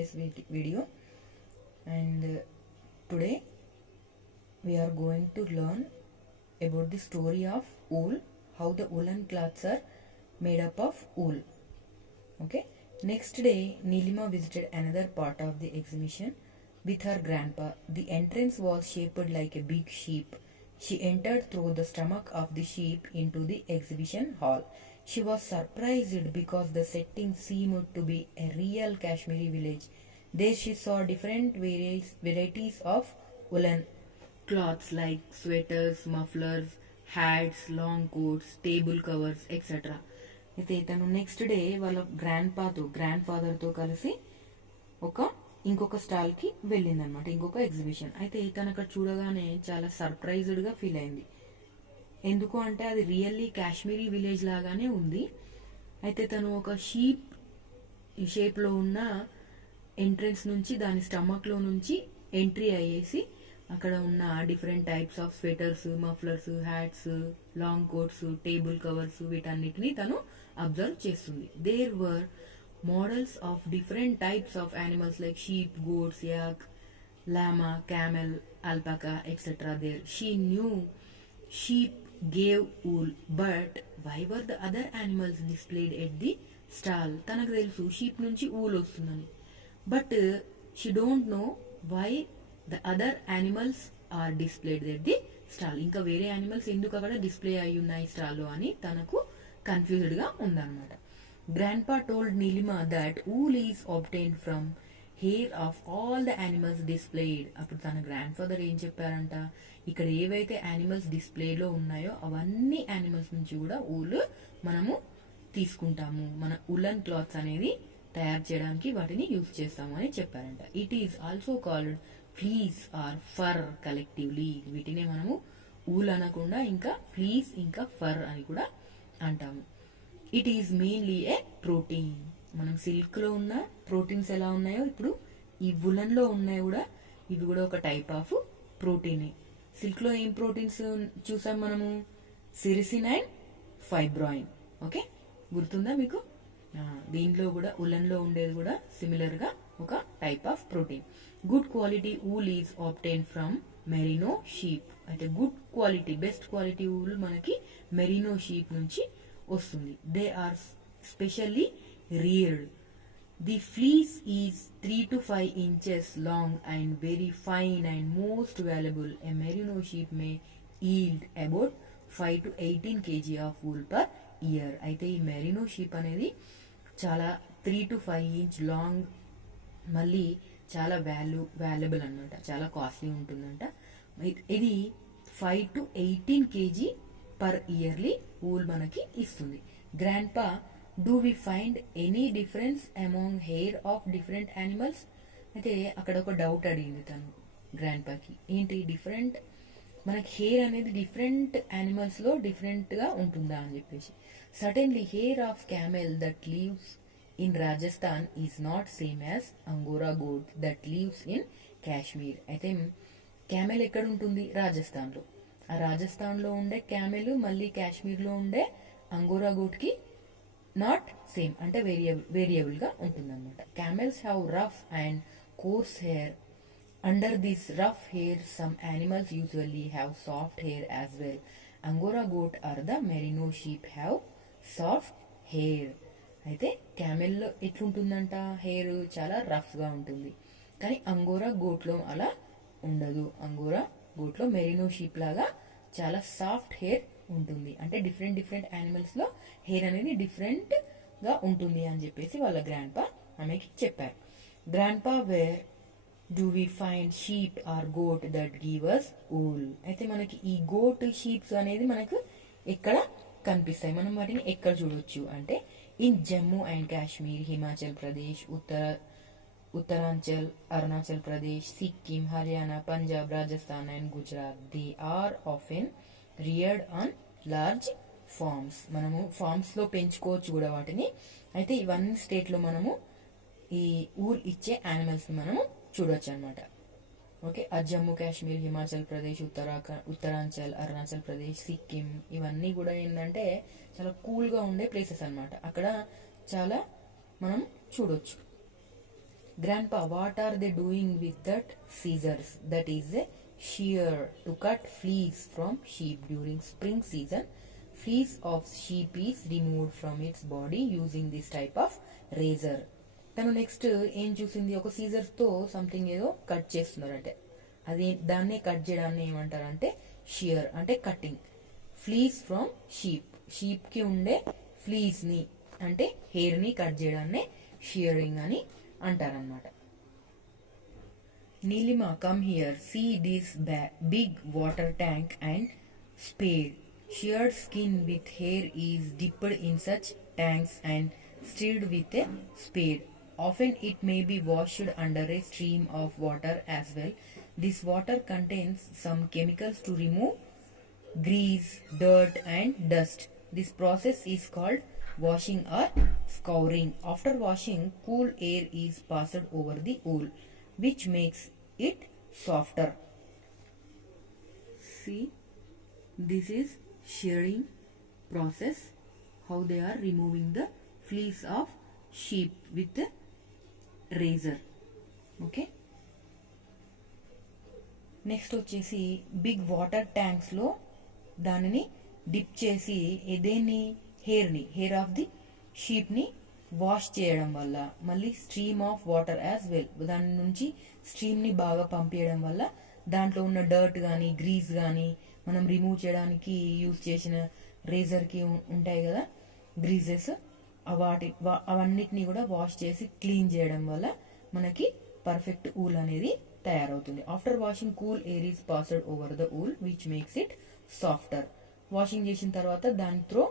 previous video, and today we are going to learn about the story of wool, how the woolen cloths are made up of wool. Okay, next day Nilima visited another part of the exhibition with her grandpa. The entrance was shaped like a big sheep. She entered through the stomach of the sheep into the exhibition hall. She was surprised because the setting seemed to be a real Kashmiri village. There she saw different varieties of woolen cloths like sweaters, mufflers, hats, long coats, table covers, etc. అయితే తను next day వాళ్ళ grand ఫాదర్తో కలిసి ఇంకొక స్టాల్కి వెళ్ళిందనమాట, ఇంకొక exhibition. అయితే తను అక్కడ చూడగానే చాలా సర్ప్రైజ్డ్గా ఫీల్ అయింది. ఎందుకు అంటే అది రియల్లీ కాశ్మీరీ విలేజ్ లాగానే ఉంది. అయితే తను ఒక షేప్లో ఉన్న ఎంట్రన్స్ నుంచి దాని స్టమక్లో నుంచి ఎంట్రీ అయ్యేసి అక్కడ ఉన్న different types of sweaters, mufflers, hats, long coats, table covers వీటన్నిటిని తను అబ్జర్వ్ చేస్తుంది. There were models of different types of animals like sheep, goats, yak, llama, camel, alpaca, etc. There she knew sheep gave wool, but why were the other animals displayed at the stall? తనకు తెలుసు sheep నుంచి wool వస్తుందని, but she don't know why the other animals are displayed at the stall. ఇంకా వేరే animals ఎందుకు అక్కడ display అయి ఉన్నాయి స్టాల్లో అని తనకు కన్ఫ్యూజ్డ్ గా ఉందన్నమాట. Grandpa told Nilima that wool is obtained from hair of all the animals displayed. అప్పుడు తన గ్రాండ్ ఫాదర్ ఏం చెప్పారంట, ఇక్కడ ఏవైతే యానిమల్స్ డిస్ప్లేలో ఉన్నాయో అవన్నీ యానిమల్స్ నుంచి కూడా ఊల్ మనము తీసుకుంటాము, మన ఉలన్ క్లాత్స్ అనేది తయారు చేయడానికి వాటిని యూజ్ చేస్తాము అని చెప్పారంట. It is also called fleece or fur collectively. వీటినే మనము ఊల్ అనకుండా ఇంకా ఫ్లీస్ ఇంకా ఫర్ అని కూడా అంటాము. It is mainly A protein. మనం సిల్క్ లో ఉన్న ప్రోటీన్స్ ఎలా ఉన్నాయో ఇప్పుడు ఈ వులన్ లో ఉన్నాయి కూడా, ఇవి కూడా ఒక టైప్ ఆఫ్ ప్రోటీన్. సిల్క్ లో ఏం ప్రోటీన్స్ చూసాం మనము, సిరిసిన్ అండ్ ఫైబ్రాయిన్. ఓకే, గుర్తుందా మీకు? దీంట్లో కూడా వులన్ లో ఉండేది కూడా సిమిలర్ గా ఒక type of protein. Good quality wool is obtain from merino sheep. అయితే good quality, best quality wool మనకి మెరినో షీప్ నుంచి వస్తుంది. They are specially reared. The fleece is 3 to 5 inches long and very fine and most valuable. A merino sheep may yield about 5 to 18 kg of wool per year. అయితే ఈ Marino sheep అనేది చాలా 3 to 5 inch long, మళ్ళీ చాలా valuable అనమాట, చాలా costly ఉంటుందంట. ఇది 5 to 18 kg per yearly wool మనకి ఇస్తుంది. Grandpa, do we find any difference among hair of different animals? అయితే అక్కడ ఒక డౌట్ అడిగింది తను గ్రాండ్పాకి, ఏంటి డిఫరెంట్, మనకి హెయిర్ అనేది డిఫరెంట్ యానిమల్స్ లో డిఫరెంట్ గా ఉంటుందా అని చెప్పేసి. Suddenly hair of camel that lives in Rajasthan is not same as angora goat that lives in Kashmir. అయితే క్యామెల్ ఎక్కడ ఉంటుంది? రాజస్థాన్ లో. ఆ రాజస్థాన్ లో ఉండే క్యామెల్ మళ్ళీ కాశ్మీర్ లో ఉండే అంగోరా గోట్ కి నాట్ సేమ్, అంటే వేరియబుల్ గా ఉంటుంది అనమాట. Camels have rough and coarse hair. Under this rough hair some animals usually have soft hair as well. Angora goat or the merino sheep have soft hair. అయితే camel లో ఎట్లుంటుందంట, hair చాలా rough గా ఉంటుంది, కానీ అంగోరా గోట్ లో అలా ఉండదు. అంగోరా గోట్ లో మెరినో షీప్ లాగా చాలా సాఫ్ట్ హెయిర్ ఉంటుంది. అంటే డిఫరెంట్ యానిమల్స్ లో హెయిర్ అనేది డిఫరెంట్ గా ఉంటుంది అని చెప్పేసి వాళ్ళ గ్రాండ్పా ఆమెకి చెప్పారు. Grandpa, where do we find sheep or goat that give us wool? అయితే మనకి ఈ గోట్, షీప్స్ అనేది మనకు ఎక్కడ కనిపిస్తాయి, మనం వాటిని ఎక్కడ చూడొచ్చు అంటే in Jammu and Kashmir, Himachal Pradesh, Uttaranchal, Arunachal Pradesh, Sikkim, Haryana, Punjab, Rajasthan and Gujarat. They are often reared on large farms. మనము ఫార్మ్స్ లో పెంచుకోవచ్చు కూడా వాటిని. అయితే ఇవన్నీ స్టేట్ లో మనము ఈ ఊల్ ఇచ్చే యానిమల్స్ మనము చూడొచ్చు అనమాట. ఓకే, జమ్మూ కాశ్మీర్, హిమాచల్ ప్రదేశ్, ఉత్తరాంచల్, అరుణాచల్ ప్రదేశ్, సిక్కిం ఇవన్నీ కూడా ఏంటంటే చాలా కూల్ గా ఉండే ప్లేసెస్ అనమాట. అక్కడ చాలా మనం చూడొచ్చు. Grandpa, what are they doing with that scissors? That is a shear to cut fleece from sheep. During spring season, fleece of sheep is removed from its body using this type of razor. తను next ఏం చూసింది, ఒక scissors తో something ఏదో cut చేస్తున్నారంటే అది దాన్నే cut చేయడాన్ని ఏమంటారంటే షియర్ అంటే కటింగ్. ఫ్లీస్ ఫ్రమ్ షీప్ కి ఉండే ఫ్లీస్ ని అంటే హెయిర్ ని కట్ చేయడాన్నే షియరింగ్ అని అంటారనమాట. Nilima, come here. See this big water tank and spade. Sheared skin with hair is dipped in such tanks and stirred with a spade. Often it may be washed under a stream of water as well. This water contains some chemicals to remove grease, dirt and dust. This process is called washing or scouring. After washing, cool air is passed over the wool, which makes it softer. See, this is shearing process, how they are removing the fleece of sheep with a razor. Okay. Next వచ్చేసి big water tanks లో దానిని dip చేసి దేన్ని, hair of the sheep ని wash చేయడం వల్ల, మళ్ళీ stream of water as well, దాని నుంచి స్ట్రీమ్ ని బాగా పంపించడం వల్ల దాంట్లో ఉన్న డర్ట్ కానీ గ్రీస్ కానీ మనం రిమూవ్ చేయడానికి యూజ్ చేసిన రేజర్ కి ఉంటాయి కదా గ్రీజెస్, అవన్నిటిని కూడా వాష్ చేసి క్లీన్ చేయడం వల్ల మనకి పర్ఫెక్ట్ ఊల్ అనేది తయారవుతుంది. After washing cool air is passed over the wool which makes it softer. Washing చేసిన తర్వాత దాంట్లో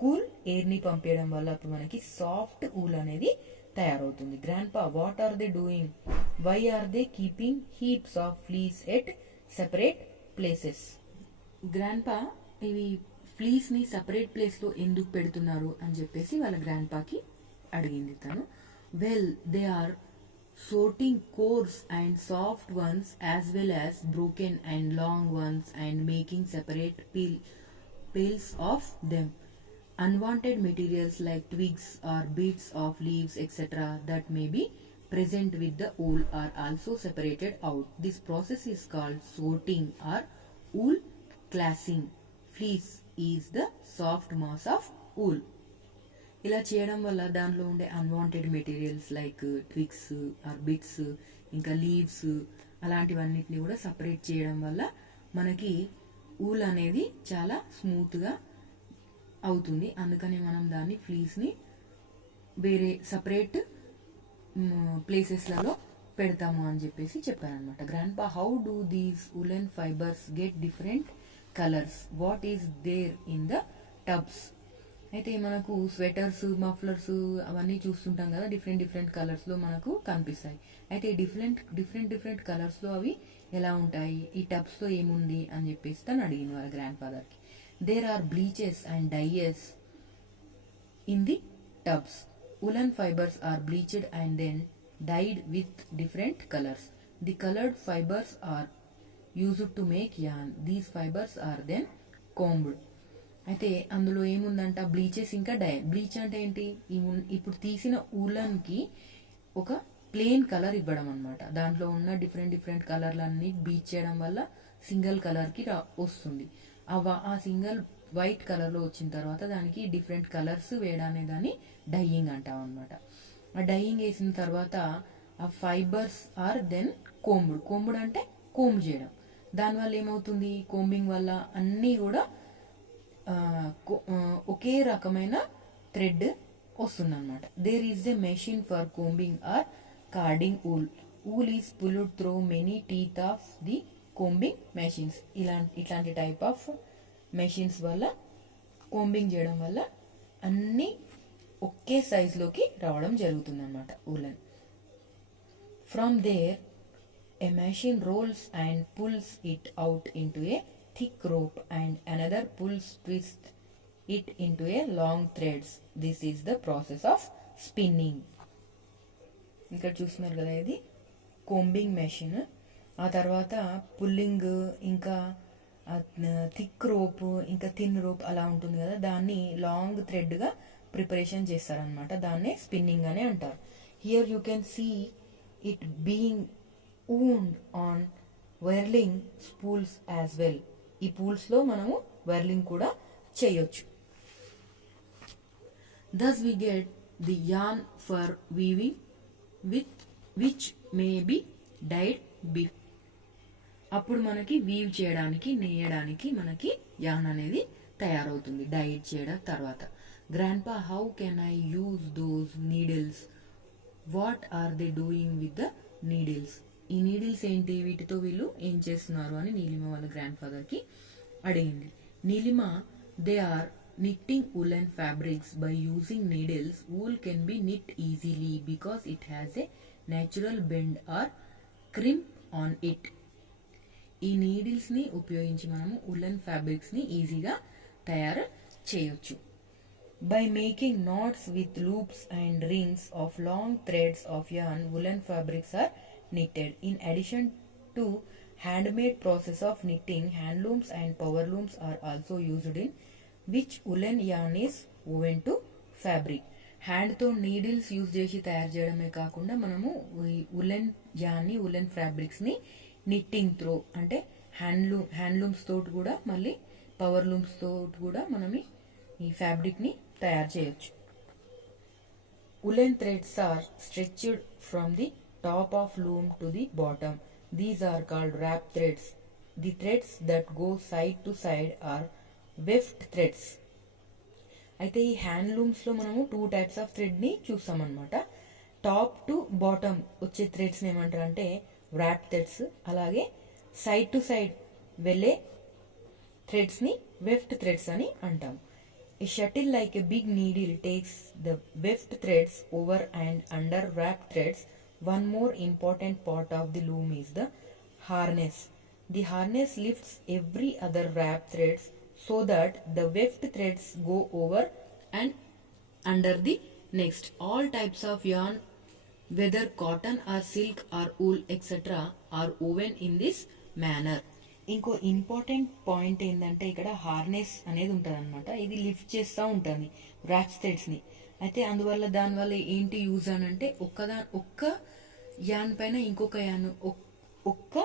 కూల్ ఎయిర్ ని పంపించడం వల్ల అప్పుడు మనకి సాఫ్ట్ ఊల్ అనేది తయారవుతుంది. Grandpa, what are they doing? Why are they keeping heaps of fleece at separate places? Grandpa, ఇవి ఫ్లీస్ ని సెపరేట్ ప్లేస్ లో ఎందుకు పెడుతున్నారు అని చెప్పేసి వాళ్ళ గ్రాండ్పాకి అడిగింది తను. Well, they are sorting coarse and soft ones as well as broken and long ones and making separate piles of them. Unwanted materials like twigs or bits of leaves etc. that may be present with the wool are also separated out. This process is called sorting or wool classing. Fleece is the soft mass of wool. ఇలా చేయడం వల్ల దానిలో ఉండే unwanted materials like twigs or bits ఇంకా leaves అలాంటివన్నిటిని కూడా separate చేయడం వల్ల మనకి ఊల్ అనేది చాలా స్మూత్గా అవుతుంది. అందుకని మనం దాన్ని ఫ్లీస్ని వేరే సపరేట్ ప్లేసెస్లలో పెడతాము అని చెప్పేసి చెప్పారనమాట. Grandpa, how do these woollen fibres get different colours? What is there in the tubs? అయితే మనకు స్వెటర్స్, మఫ్లర్స్ అవన్నీ చూస్తుంటాం కదా, డిఫరెంట్ కలర్స్ లో మనకు కనిపిస్తాయి. అయితే డిఫరెంట్ కలర్స్ లో అవి ఎలా ఉంటాయి, ఈ టబ్స్ లో ఏముంది అని చెప్పేసి తను అడిగింది వాళ్ళ గ్రాండ్ ఫాదర్ కి. There are bleaches and dyers in the tubs. Woollen fibres are bleached and then dyed with different colors. The colored fibers are used to make yarn. These fibers are then combed. అయితే అందులో ఏముందంట, bleaches ఇంకా die. Bleach అంటే ఏంటి, ఇప్పుడు తీసిన woollen కి ఒక plain colour ఇవ్వడం అనమాట. దాంట్లో ఉన్న డిఫరెంట్ కలర్లన్నీ బీచ్ చేయడం వల్ల సింగిల్ కలర్ కి వస్తుంది. ఆ సింగిల్ వైట్ కలర్ లో వచ్చిన తర్వాత దానికి డిఫరెంట్ కలర్స్ వేయడానే దాన్ని డైయింగ్ అంటాం అనమాట. ఆ డైయింగ్ వేసిన తర్వాత ఆ ఫైబర్స్ ఆర్ దెన్ కోంబుడ్ అంటే కోంబ్ చేయడం. దానివల్ల ఏమవుతుంది, కోంబింగ్ వల్ల అన్నీ కూడా ఒకే రకమైన థ్రెడ్ వస్తుంది అనమాట. There is a machine for combing or carding wool. Wool is pulled through many teeth of the combing machines. ఇట్లాంటి టైప్ ఆఫ్ మెషిన్స్ వల్ల కోంబింగ్ చేయడం వల్ల అన్ని ఒకే సైజ్ లోకి రావడం జరుగుతుంది అనమాట woollen. From there a machine rolls and pulls it out into a thick rope and another pulls twist it into a long threads. This is the process of spinning. ఇక్కడ చూస్తున్నారు కదా, ఇది కోంబింగ్ మెషిన్. ఆ తర్వాత pulling, ఇంకా thick rope, ఇంకా thin rope అలా ఉంటుంది కదా, దాన్ని లాంగ్ థ్రెడ్ గా ప్రిపరేషన్ చేస్తారనమాట. దాన్నే స్పిన్నింగ్ అని అంటారు. Here you can see it being wound on whirling spools as well. ఈ పూల్స్ లో మనము whirling కూడా చేయొచ్చు. Thus we get the yarn for weaving with which may be dyed before. అప్పుడు మనకి వీవ్ చేయడానికి నేయడానికి మనకి యాన్ అనేది తయారవుతుంది డైడ్ చేయడం తర్వాత. Grandpa, how can I use those needles? What are they doing with the needles? ఈ నీడిల్స్ ఏంటి, వీటితో వీళ్ళు ఏం చేస్తున్నారు అని నీలిమ వాళ్ళ గ్రాండ్ ఫాదర్ కి అడిగింది. Neelima, they are knitting woolen fabrics by using needles. Wool can be knit easily because it has a natural bend or crimp on it. ఈ నీడిల్స్ ని ఉపయోగించి మనము ఉలెన్ ఫ్యాబ్రిక్స్ ని ఈజీగా తయారు చేయొచ్చు. By making knots with loops and rings of long threads of yarn, woolen fabrics are knitted. In addition to handmade process of knitting, handlooms and power looms are also used in which woolen yarn is woven to fabric. హ్యాండ్తో needles use చేసి తయారు చేయడమే కాకుండా మనము woollen యాన్ని woollen ఫ్యాబ్రిక్స్ని knitting throw అంటే handlooms తోటి కూడా మళ్ళీ పవర్ లూమ్స్ తోటి కూడా మనం ఈ ఫ్యాబ్రిక్ని తయారు చేయొచ్చు. Woollen threads are stretched from the top of loom to the bottom. These are called warp threads. The threads that go side to side are weft threads. అయితే ఈ హ్యాండ్లూమ్స్ లో మనము 2 టైప్స్ ఆఫ్ థ్రెడ్ ని చూస్తాం అనమాట. Top to bottom వచ్చే threads ఏమంటారు అంటే ర్యాప్ థ్రెడ్స్, అలాగే సైడ్ టు సైడ్ వెళ్ళే థ్రెడ్స్ ని వెఫ్ట్ థ్రెడ్స్ అని అంటాం. A shuttle like a big needle takes the weft threads over and under wrap threads. One more important part of the loom is the harness. The harness lifts every other wrap threads so that the weft threads go over and under the next. All types of yarn, whether cotton or silk or wool etc., are woven in this manner. ఇంకో important point ఏంటంటే ఇక్కడ harness అనేది ఉంటుంది అనమాట. ఇది lift చేస్తూ ఉంటుంది rap threads ని. అయితే అందువల్ల దానివల్ల ఏంటి యూజ్ అని అంటే ఒక్క యాన్ పైన ఇంకొక యాన్, ఒక్క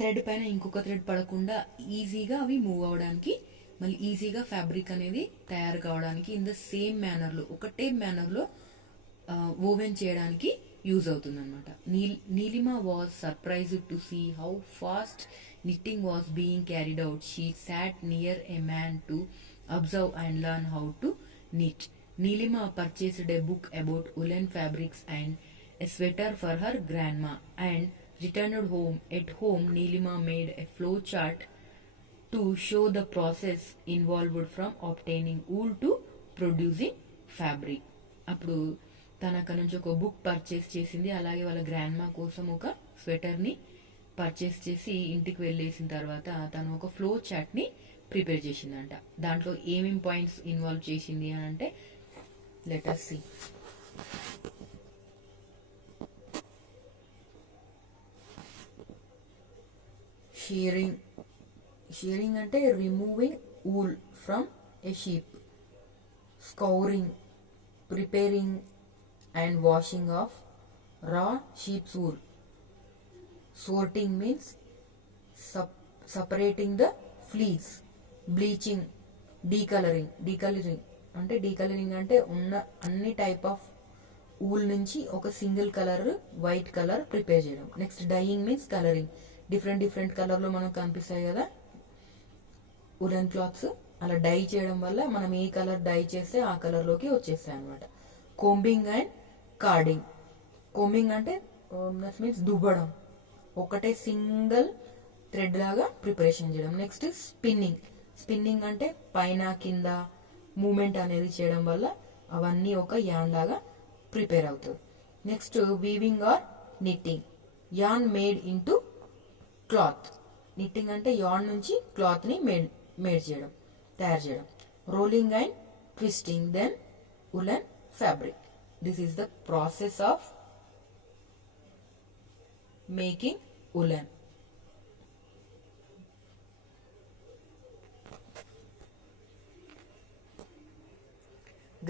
థ్రెడ్ పైన ఇంకొక థ్రెడ్ పడకుండా ఈజీగా అవి మూవ్ అవడానికి, మళ్ళీ ఈజీగా ఫ్యాబ్రిక్ అనేది తయారు కావడానికి ఇన్ ద సేమ్ మేనర్ లో ఒకటే మేనర్ లో ఓవెన్ చేయడానికి యూజ్ అవుతుంది అనమాట. Neelima was surprised to see how fast knitting was being carried out. She sat near a man to observe and learn how to knit. Neelima purchased a book about woolen fabrics and a sweater for her grandma and returned home. At home, Neelima made a flow chart to show the process involved from obtaining wool to producing fabric. అప్పుడు తన అక్కడ నుంచి ఒక book purchase చేసింది, అలాగే వాళ్ళ grandma కోసం ఒక స్వెటర్ని పర్చేస్ చేసి ఇంటికి వెళ్ళేసిన తర్వాత తను ఒక ఫ్లో చార్ట్ ని ప్రిపేర్ చేసిందంట. దాంట్లో ఏమేం పాయింట్స్ ఇన్వాల్వ్ చేసింది అని అంటే లెట్ us see. షీరింగ్ అంటే removing wool from a sheep. Scouring, preparing and washing of రా sheeps wool. Sorting means separating the fleece. Bleaching, decoloring అంటే ఉన్న అన్ని టైప్ ఆఫ్ ఊల్ నుంచి ఒక single colour white colour prepare చేయడం. Next dyeing means colouring. Different colour లో మనకు కనిపిస్తాయి కదా ఉలెన్ క్లాత్స్, అలా డై చేయడం వల్ల మనం ఏ కలర్ డై చేస్తే ఆ కలర్ లోకి వచ్చేస్తాయి అనమాట. Combing and carding. కోంబింగ్ అంటే దట్ మీన్స్ దువ్వడం, ఒకటే సింగిల్ థ్రెడ్ లాగా ప్రిపరేషన్ చేయడం. నెక్స్ట్ స్పిన్నింగ్ అంటే పైన కింద మూమెంట్ అనేది చేయడం వల్ల అవన్నీ ఒక యాన్ లాగా ప్రిపేర్ అవుతుంది. Next weaving or knitting. Yarn made into cloth. Knitting అంటే యాన్ నుంచి క్లాత్ ని తయారు చేయడం. Rolling and twisting then woollen fabric. This is the process of making woolen.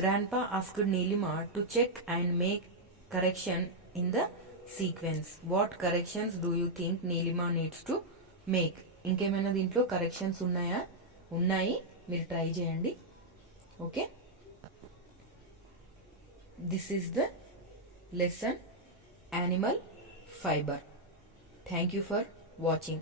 Grandpa asked Neelima to check and make correction in the sequence. What corrections do you think Neelima needs to make? ఇంకేమైనా దీంట్లో corrections ఉన్నాయా? ఉన్నాయి, మీరు try చేయండి. Okay, this is the lesson animal fiber. Thank you for watching.